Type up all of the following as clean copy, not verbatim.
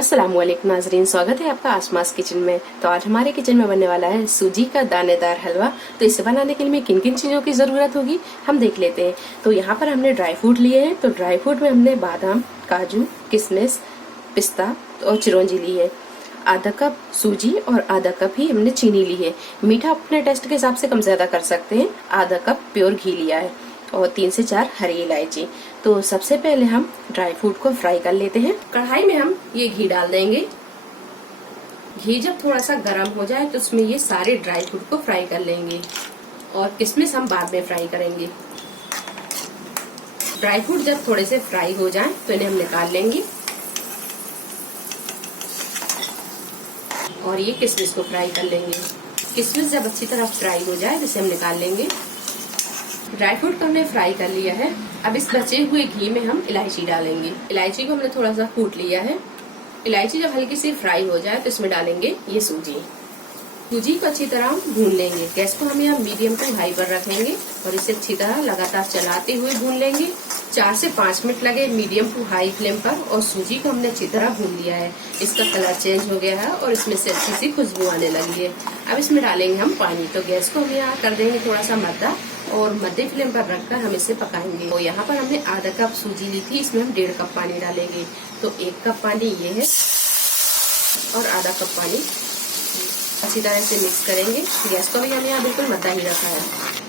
अस्सलामुअलैकुम नाजरीन, स्वागत है आपका आसमास किचन में। तो आज हमारे किचन में बनने वाला है सूजी का दानेदार हलवा। तो इसे बनाने के लिए हमें किन किन चीज़ों की ज़रूरत होगी हम देख लेते हैं। तो यहाँ पर हमने ड्राई फ्रूट लिए हैं। तो ड्राई फ्रूट में हमने बादाम, काजू, किशमिश, पिस्ता और चिरौंजी ली है। आधा कप सूजी और आधा कप ही हमने चीनी ली है। मीठा अपने टेस्ट के हिसाब से कम ज़्यादा कर सकते हैं। आधा कप प्योर घी लिया है और 3 से 4 हरी इलायची। तो सबसे पहले हम ड्राई फ्रूट को फ्राई कर लेते हैं। कढ़ाई में हम ये घी डाल देंगे। घी जब थोड़ा सा गर्म हो जाए तो उसमें ये सारे ड्राई फ्रूट को फ्राई कर लेंगे और किशमिश हम बाद में फ्राई करेंगे। ड्राई फ्रूट जब थोड़े से फ्राई हो जाए तो इन्हें हम निकाल लेंगे और ये किशमिश को फ्राई कर लेंगे। किशमिश जब अच्छी तरह फ्राई हो जाए तो इसे हम निकाल लेंगे। ड्राई फ्रूट को हमने फ्राई कर लिया है। अब इस बचे हुए घी में हम इलायची डालेंगे। इलायची को हमने थोड़ा सा कूट लिया है। इलायची जब हल्की सी फ्राई हो जाए तो इसमें डालेंगे ये सूजी। सूजी को अच्छी तरह भून लेंगे। गैस को हम यहाँ मीडियम टू हाई पर रखेंगे और इसे अच्छी तरह लगातार चलाते हुए भून लेंगे। 4 से 5 मिनट लगे मीडियम टू हाई फ्लेम पर। और सूजी को हमने अच्छी तरह भून लिया है। इसका कलर चेंज हो गया है और इसमें से अच्छी सी खुशबू आने लगी है। अब इसमें डालेंगे हम पानी। तो गैस को हम यहाँ कर देंगे थोड़ा सा मद्दा और मध्य फ्लेम पर रखकर हम इसे पकाएंगे। तो यहाँ पर हमने आधा कप सूजी ली थी, इसमें हम 1.5 कप पानी डालेंगे। तो 1 कप पानी ये है और आधा कप पानी। अच्छी तरह से मिक्स करेंगे। गैस को भी हमने यहाँ बिल्कुल मद्दा ही रखा है।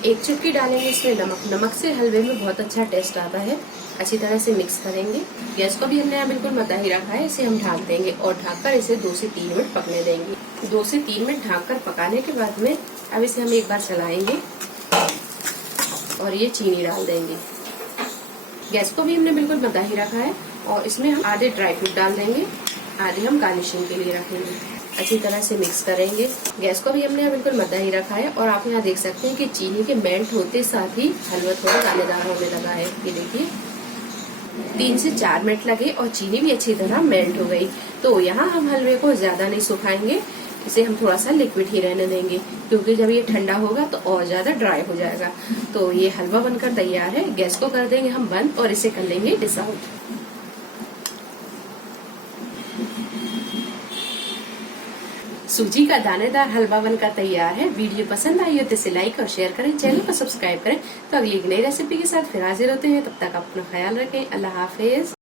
1 चुटकी डालेंगे इसमें नमक। नमक से हलवे में बहुत अच्छा टेस्ट आता है। अच्छी तरह से मिक्स करेंगे। गैस को भी हमने यहाँ बिल्कुल मद्दा ही रखा है। इसे हम ढक देंगे और ढककर इसे 2 से 3 मिनट पकने देंगे। 2 से 3 मिनट ढककर पकाने के बाद में अब इसे हम एक बार चलाएंगे और ये चीनी डाल देंगे। गैस को भी हमने बिल्कुल मद्दा ही रखा है और इसमें हम आधे ड्राई फ्रूट डाल देंगे, आधे हम गार्निशिंग के लिए रखेंगे। अच्छी तरह से मिक्स करेंगे। गैस को भी हमने बिल्कुल मद्दा ही रखा है और आप यहाँ देख सकते हैं कि चीनी के मेल्ट होते साथ ही हलवा थोड़ा दानेदार होने लगा है। ये देखिए 3 से 4 मिनट लगे और चीनी भी अच्छी तरह मेल्ट हो गई। तो यहाँ हम हलवे को ज्यादा नहीं सुखाएंगे, इसे हम थोड़ा सा लिक्विड ही रहने देंगे क्योंकि जब ये ठंडा होगा तो और ज्यादा ड्राई हो जाएगा। तो ये हलवा बनकर तैयार है। गैस को कर देंगे हम बंद और इसे कर लेंगे डिश आउट। सूजी का दानेदार हलवा बनकर तैयार है। वीडियो पसंद आई हो तो इसे लाइक और शेयर करें, चैनल को सब्सक्राइब करें। तो अगली एक नई रेसिपी के साथ फिर हाजिर होते हैं। तब तक अपना ख्याल रखें। अल्लाह हाफिज।